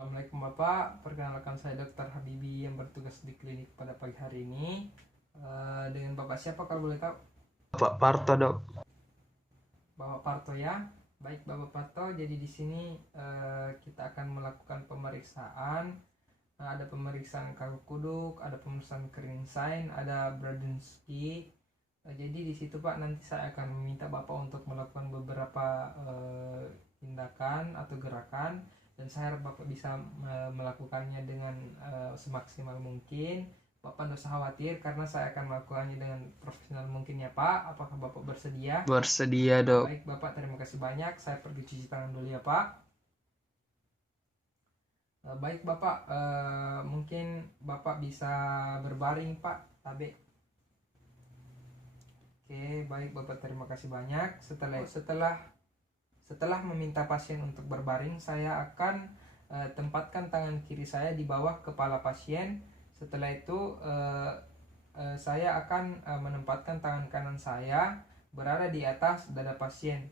Assalamualaikum Bapak, perkenalkan saya Dr. Habibi yang bertugas di klinik pada pagi hari ini. Dengan Bapak siapa kalau boleh tahu? Bapak Parto, Dok. Bapak Parto ya. Baik Bapak Parto, jadi di sini kita akan melakukan pemeriksaan. Ada pemeriksaan kaku kuduk, ada pemeriksaan Kranieschein, ada Brodzinski. Jadi di situ Pak nanti saya akan meminta Bapak untuk melakukan beberapa tindakan atau gerakan, dan saya harap Bapak bisa melakukannya dengan semaksimal mungkin. Bapak tidak usah khawatir karena saya akan melakukannya dengan profesional mungkin ya Pak. Apakah Bapak bersedia? Bersedia, Dok. Baik Bapak, terima kasih banyak. Saya pergi cuci tangan dulu ya Pak. Baik Bapak, mungkin Bapak bisa berbaring Pak Tabe. Oke, baik Bapak, terima kasih banyak. Setelah meminta pasien untuk berbaring, saya akan tempatkan tangan kiri saya di bawah kepala pasien. Setelah itu saya akan menempatkan tangan kanan saya berada di atas dada pasien.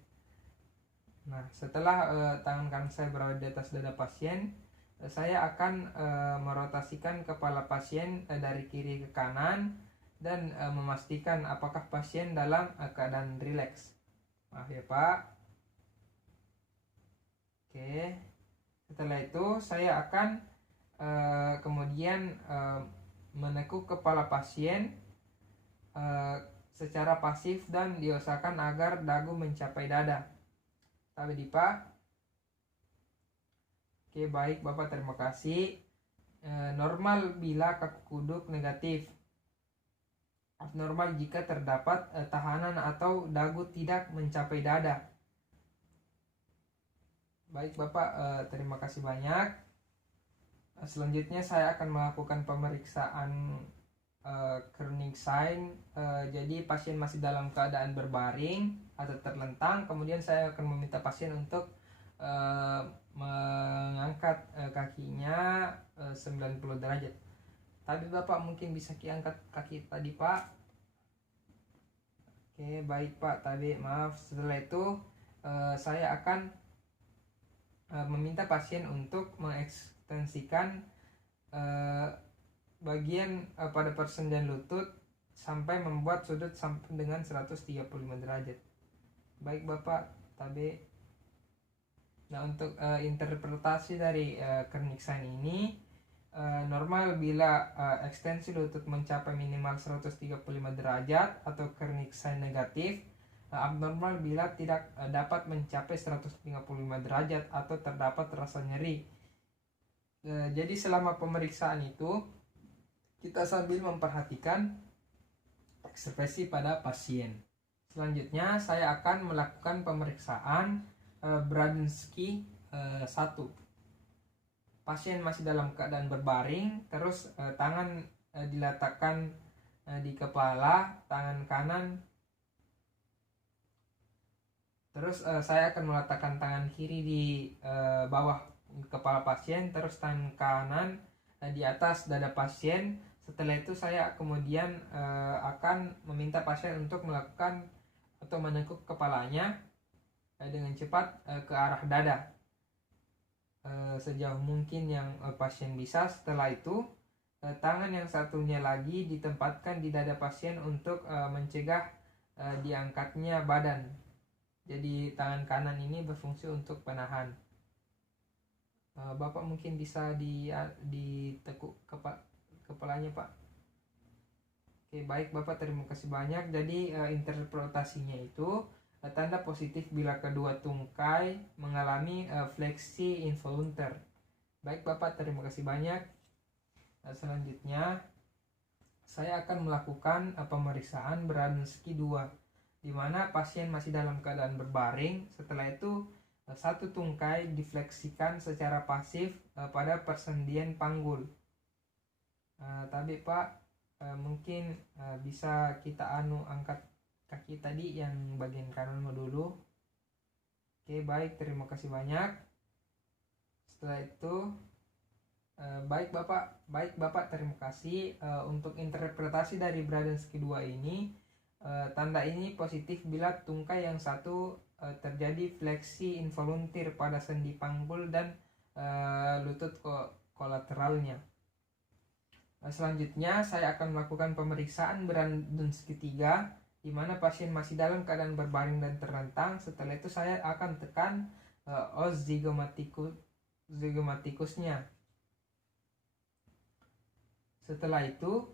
Nah, setelah tangan kanan saya berada di atas dada pasien, saya akan merotasikan kepala pasien dari kiri ke kanan dan memastikan apakah pasien dalam keadaan rileks. Maaf ya Pak. Oke, setelah itu saya akan kemudian menekuk kepala pasien secara pasif dan diusahakan agar dagu mencapai dada. Tadi Pak. Oke, baik Bapak, terima kasih. Normal bila kaku kuduk negatif. Abnormal jika terdapat tahanan atau dagu tidak mencapai dada. Baik Bapak, terima kasih banyak. Selanjutnya saya akan melakukan pemeriksaan Kranieschein. Jadi pasien masih dalam keadaan berbaring atau terlentang. Kemudian saya akan meminta pasien untuk mengangkat kakinya 90 derajat. Tapi Bapak mungkin bisa diangkat kaki tadi Pak. Oke, baik Pak. Tadi maaf. Setelah itu saya akan meminta pasien untuk mengekstensikan bagian pada persendian lutut sampai membuat sudut sampai dengan 135 derajat. Baik Bapak, tabe. Nah, untuk interpretasi dari Kranieschein ini normal bila ekstensi lutut mencapai minimal 135 derajat atau Kranieschein negatif. Abnormal bila tidak dapat mencapai 135 derajat atau terdapat rasa nyeri. Jadi selama pemeriksaan itu kita sambil memperhatikan ekspresi pada pasien. Selanjutnya saya akan melakukan pemeriksaan Brodzinski 1. Pasien masih dalam keadaan berbaring, terus tangan diletakkan di kepala, tangan kanan. Terus saya akan meletakkan tangan kiri di bawah kepala pasien, terus tangan kanan di atas dada pasien. Setelah itu saya kemudian akan meminta pasien untuk melakukan atau menekuk kepalanya dengan cepat ke arah dada sejauh mungkin yang pasien bisa. Setelah itu tangan yang satunya lagi ditempatkan di dada pasien untuk mencegah diangkatnya badan. Jadi tangan kanan ini berfungsi untuk penahan. Bapak mungkin bisa ditekuk kepalanya Pak. Oke, baik Bapak, terima kasih banyak. Jadi interpretasinya itu tanda positif bila kedua tungkai mengalami fleksi involunter. Baik Bapak, terima kasih banyak. Selanjutnya saya akan melakukan pemeriksaan Brodzinski 2, di mana pasien masih dalam keadaan berbaring. Setelah itu satu tungkai difleksikan secara pasif pada persendian panggul. Tapi Pak, mungkin bisa kita angkat kaki tadi yang bagian kanan dulu. Oke, baik, terima kasih banyak. Setelah itu baik Bapak, terima kasih. Untuk interpretasi dari Brodzinski 2 ini, tanda ini positif bila tungkai yang satu terjadi fleksi involuntir pada sendi panggul dan lutut kolateralnya. Selanjutnya saya akan melakukan pemeriksaan Brandunski 3 di mana pasien masih dalam keadaan berbaring dan terlentang. Setelah itu saya akan tekan os zygomatikusnya. Setelah itu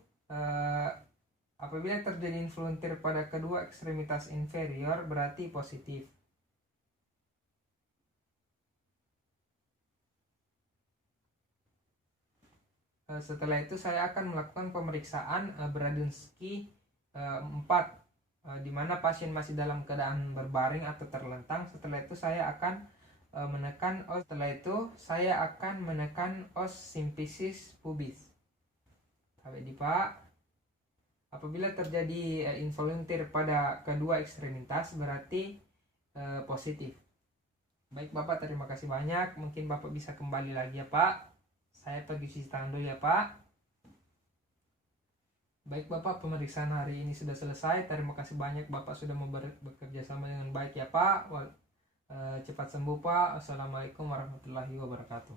apabila terjadi involunteer pada kedua ekstremitas inferior berarti positif. Setelah itu saya akan melakukan pemeriksaan Brandunski 4 di mana pasien masih dalam keadaan berbaring atau terlentang. Setelah itu saya akan menekan os symphysis pubis. Sampai di Pak. Apabila terjadi involunteer pada kedua ekstremitas berarti positif. Baik Bapak, terima kasih banyak. Mungkin Bapak bisa kembali lagi ya Pak. Saya pergi cuci tangan dulu ya Pak. Baik Bapak, pemeriksaan hari ini sudah selesai. Terima kasih banyak Bapak sudah mau bekerja sama dengan baik ya Pak. Cepat sembuh Pak. Assalamualaikum warahmatullahi wabarakatuh.